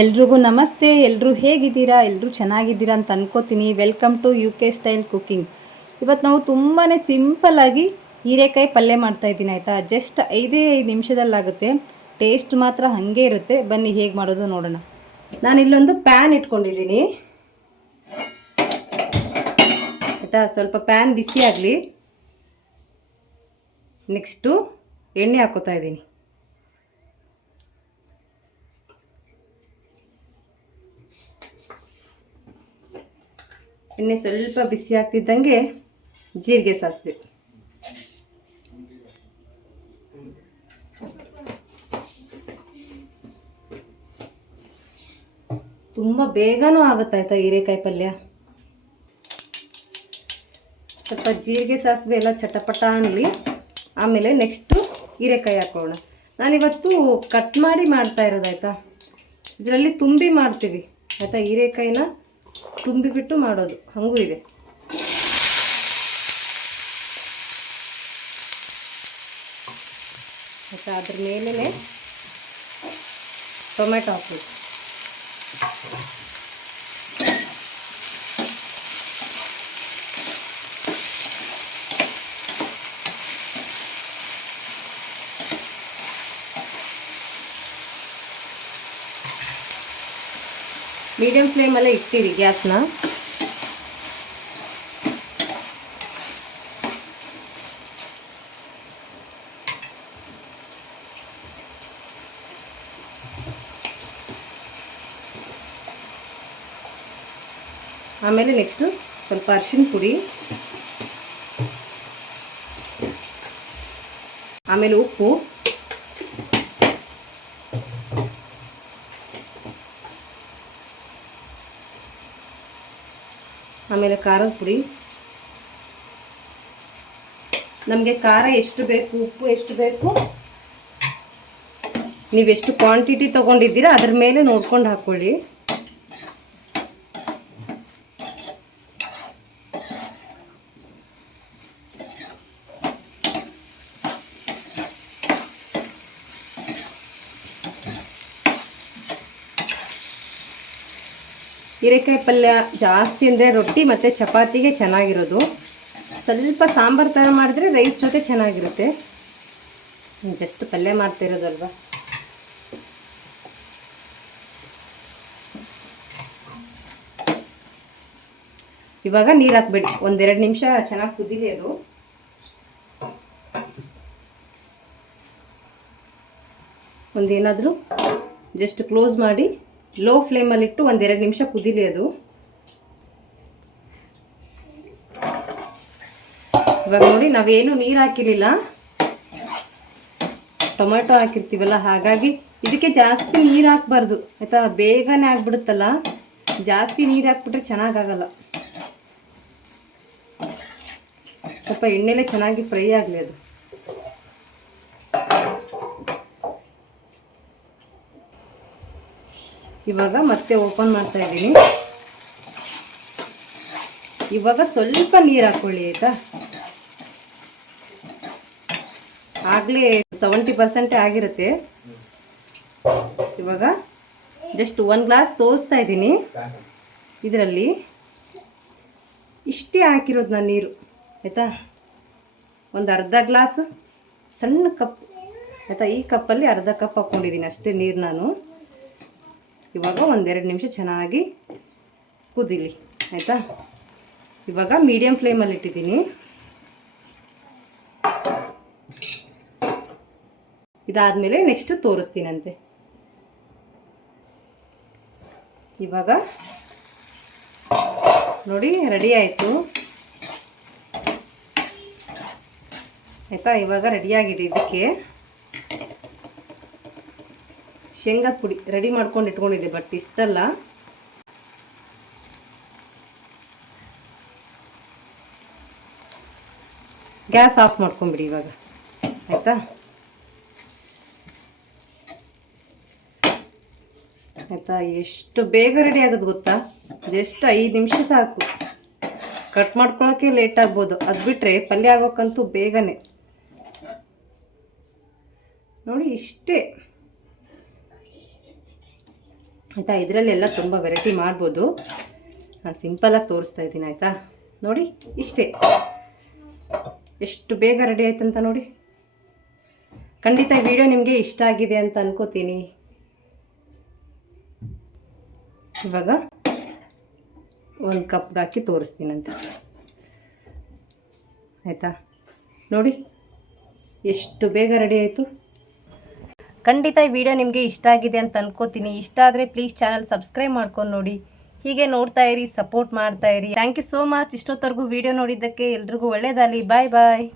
ಎಲ್ರಿಗೂ ನಮಸ್ತೆ. ಎಲ್ಲರೂ ಹೇಗಿದ್ದೀರಾ? ಎಲ್ಲರೂ ಚೆನ್ನಾಗಿದ್ದೀರಾ ಅಂತ ಅನ್ಕೋತೀನಿ. Welcome to UK style cooking. ಇವತ್ತು ನಾವು ತುಂಬಾ ಸಿಂಪಲ್ಲಾಗಿ ಹೀರೆಕಾಯಿ ಪಲ್ಯ ಮಾಡ್ತಾಯಿದ್ದೀನಿ ಆಯಿತಾ. ಜಸ್ಟ್ 5 ನಿಮಿಷದಲ್ಲಾಗುತ್ತೆ. ಟೇಸ್ಟ್ ಮಾತ್ರ ಹಾಗೆ ಇರುತ್ತೆ. ಬನ್ನಿ ಹೇಗೆ ಮಾಡೋದು ನೋಡೋಣ. ನಾನು ಇಲ್ಲೊಂದು ಪ್ಯಾನ್ ಇಟ್ಕೊಂಡಿದ್ದೀನಿ ಆಯಿತಾ. ಸ್ವಲ್ಪ ಪ್ಯಾನ್ ಬಿಸಿ ಆಗಲಿ. ನೆಕ್ಸ್ಟು ಎಣ್ಣೆ ಹಾಕೋತಾ ಇದ್ದೀನಿ. ಎಣ್ಣೆ ಸ್ವಲ್ಪ ಬಿಸಿ ಆಗ್ತಿದ್ದಂಗೆ ಜೀರಿಗೆ ಸಾಸಿವೆ, ತುಂಬ ಬೇಗನೂ ಆಗುತ್ತಾಯ್ತಾ ಹೀರೆಕಾಯಿ ಪಲ್ಯ. ಸ್ವಲ್ಪ ಜೀರಿಗೆ ಸಾಸಿವೆ ಎಲ್ಲ ಚಟಪಟ ಅನ್ನಲಿ. ಆಮೇಲೆ ನೆಕ್ಸ್ಟು ಹೀರೆಕಾಯಿ ಹಾಕೋಣ. ನಾನಿವತ್ತು ಕಟ್ ಮಾಡಿ ಮಾಡ್ತಾ ಇರೋದಾಯ್ತಾ. ಇದರಲ್ಲಿ ತುಂಬಿ ಮಾಡ್ತೀವಿ ಆಯಿತಾ. ಹೀರೆಕಾಯಿನ ತುಂಬಿಬಿಟ್ಟು ಮಾಡೋದು ಹಾಗೂ ಇದೆ. ಮತ್ತು ಅದ್ರ ಮೇಲೇ ಟೊಮೆಟೊ ಹಾಕಬೇಕು. ಮೀಡಿಯಂ ಫ್ಲೇಮಲ್ಲೇ ಇಟ್ಟಿರಿ ಗ್ಯಾಸ್ನ. ಆಮೇಲೆ ನೆಕ್ಸ್ಟು ಸ್ವಲ್ಪ ಅರಿಶಿನ ಪುಡಿ, ಆಮೇಲೆ ಉಪ್ಪು, ಆಮೇಲೆ ಖಾರದ ಪುಡಿ. ನಮಗೆ ಖಾರ ಎಷ್ಟು ಬೇಕು, ಉಪ್ಪು ಎಷ್ಟು ಬೇಕು, ನೀವೆಷ್ಟು ಕ್ವಾಂಟಿಟಿ ತೊಗೊಂಡಿದ್ದೀರಾ ಅದ್ರ ಮೇಲೆ ನೋಡ್ಕೊಂಡು ಹಾಕ್ಕೊಳ್ಳಿ. ಹೀರೆಕಾಯಿ ಪಲ್ಯ ಜಾಸ್ತಿ ಅಂದರೆ ರೊಟ್ಟಿ ಮತ್ತು ಚಪಾತಿಗೆ ಚೆನ್ನಾಗಿರೋದು. ಸ್ವಲ್ಪ ಸಾಂಬಾರು ಥರ ಮಾಡಿದ್ರೆ ರೈಸ್ ಜೊತೆ ಚೆನ್ನಾಗಿರುತ್ತೆ. ಜಸ್ಟ್ ಪಲ್ಯ ಮಾಡ್ತಿರೋದಲ್ವ. ಇವಾಗ ನೀರು ಹಾಕ್ಬಿಡಿ. 1-2 ನಿಮಿಷ ಚೆನ್ನಾಗಿ ಕುದೀಲಿ ಅದು. ಒಂದೇನಾದರೂ ಜಸ್ಟ್ ಕ್ಲೋಸ್ ಮಾಡಿ ಲೋ ಫ್ಲೇಮಲ್ಲಿಟ್ಟು 1-2 ನಿಮಿಷ ಕುದೀಲಿ ಅದು. ಇವಾಗ ನೋಡಿ, ನಾವೇನು ನೀರು ಹಾಕಿರಲಿಲ್ಲ, ಟೊಮೆಟೊ ಹಾಕಿರ್ತೀವಲ್ಲ, ಹಾಗಾಗಿ ಇದಕ್ಕೆ ಜಾಸ್ತಿ ನೀರು ಹಾಕಬಾರ್ದು ಆಯಿತಾ. ಬೇಗನೆ ಆಗಿಬಿಡುತ್ತಲ್ಲ. ಜಾಸ್ತಿ ನೀರು ಹಾಕ್ಬಿಟ್ರೆ ಚೆನ್ನಾಗಾಗಲ್ಲ. ಸ್ವಲ್ಪ ಎಣ್ಣೆಲೇ ಚೆನ್ನಾಗಿ ಫ್ರೈ ಆಗಲಿ ಅದು. ಇವಾಗ ಮತ್ತೆ ಓಪನ್ ಮಾಡ್ತಾ ಇದ್ದೀನಿ. ಇವಾಗ ಸ್ವಲ್ಪ ನೀರು ಹಾಕ್ಕೊಳ್ಳಿ ಆಯಿತಾ. ಆಗಲೇ 70% ಆಗಿರುತ್ತೆ. ಇವಾಗ ಜಸ್ಟ್ 1 ಗ್ಲಾಸ್ ತೋರಿಸ್ತಾ ಇದ್ದೀನಿ. ಇದರಲ್ಲಿ ಇಷ್ಟೇ ಹಾಕಿರೋದು ನಾನು ನೀರು ಆಯಿತಾ. ಒಂದು ಅರ್ಧ ಗ್ಲಾಸ್ ಸಣ್ಣ ಕಪ್ ಆಯಿತಾ. ಈ ಕಪ್ಪಲ್ಲಿ ಅರ್ಧ ಕಪ್ ಹಾಕ್ಕೊಂಡಿದ್ದೀನಿ ಅಷ್ಟೇ ನೀರು ನಾನು. ಇವಾಗ 1-2 ನಿಮಿಷ ಚೆನ್ನಾಗಿ ಕುದೀಲಿ ಆಯಿತಾ. ಇವಾಗ ಮೀಡಿಯಂ ಫ್ಲೇಮಲ್ಲಿ ಇಟ್ಟಿದ್ದೀನಿ. ಇದಾದಮೇಲೆ ನೆಕ್ಸ್ಟ್ ತೋರಿಸ್ತೀನಂತೆ. ಇವಾಗ ನೋಡಿ ರೆಡಿ ಆಯಿತು ಆಯಿತಾ. ಇವಾಗ ರೆಡಿಯಾಗಿದೆ. ಇದಕ್ಕೆ ಶೇಂಗಾದ ಪುಡಿ ರೆಡಿ ಮಾಡ್ಕೊಂಡು ಇಟ್ಕೊಂಡಿದ್ದೆ, ಬಟ್ ಇಷ್ಟಲ್ಲ. ಗ್ಯಾಸ್ ಆಫ್ ಮಾಡ್ಕೊಂಬಿಡಿ ಇವಾಗ ಆಯಿತಾ. ಆಯಿತಾ. ಎಷ್ಟು ಬೇಗ ರೆಡಿ ಆಗೋದು ಗೊತ್ತಾ. ಜಸ್ಟ್ 5 ನಿಮಿಷ ಸಾಕು. ಕಟ್ ಮಾಡ್ಕೊಳ್ಳೋಕ್ಕೆ ಲೇಟ್ ಆಗ್ಬೋದು. ಅದು ಬಿಟ್ಟರೆ ಪಲ್ಯ ಆಗೋಕ್ಕಂತೂ ಬೇಗನೆ. ನೋಡಿ ಇಷ್ಟೇ. ಆಯಿತಾ. ಇದರಲ್ಲೆಲ್ಲ ತುಂಬ ವೆರೈಟಿ ಮಾಡ್ಬೋದು, ನಾನು ಸಿಂಪಲಾಗಿ ತೋರಿಸ್ತಾ ಇದ್ದೀನಿ ಆಯಿತಾ. ನೋಡಿ ಇಷ್ಟೇ, ಎಷ್ಟು ಬೇಗ ರೆಡಿ ಆಯ್ತಂತ ನೋಡಿ. ಖಂಡಿತ ಈ ವಿಡಿಯೋ ನಿಮಗೆ ಇಷ್ಟ ಆಗಿದೆ ಅಂತ ಅನ್ಕೋತೀನಿ. ಇವಾಗ ಒಂದು ಕಪ್ಗೆ ಹಾಕಿ ತೋರಿಸ್ತೀನಂತ ಆಯಿತಾ. ನೋಡಿ ಎಷ್ಟು ಬೇಗ ರೆಡಿ ಆಯಿತು. ಖಂಡಿತ ಈ ವಿಡಿಯೋ ನಿಮಗೆ ಇಷ್ಟ ಆಗಿದೆ ಅಂತ ಅನ್ಕೋತೀನಿ. ಇಷ್ಟ ಆದರೆ ಪ್ಲೀಸ್ ಚಾನಲ್ ಸಬ್ಸ್ಕ್ರೈಬ್ ಮಾಡ್ಕೊಂಡು ನೋಡಿ. ಹೀಗೆ ನೋಡ್ತಾ ಇರಿ, ಸಪೋರ್ಟ್ ಮಾಡ್ತಾ ಇರಿ. Thank you so much. ಇಷ್ಟೊತ್ತವರೆಗೂ ವಿಡಿಯೋ ನೋಡಿದ್ದಕ್ಕೆ ಎಲ್ರಿಗೂ ಒಳ್ಳೆಯದಾಗಲಿ. ಬಾಯ್ ಬಾಯ್.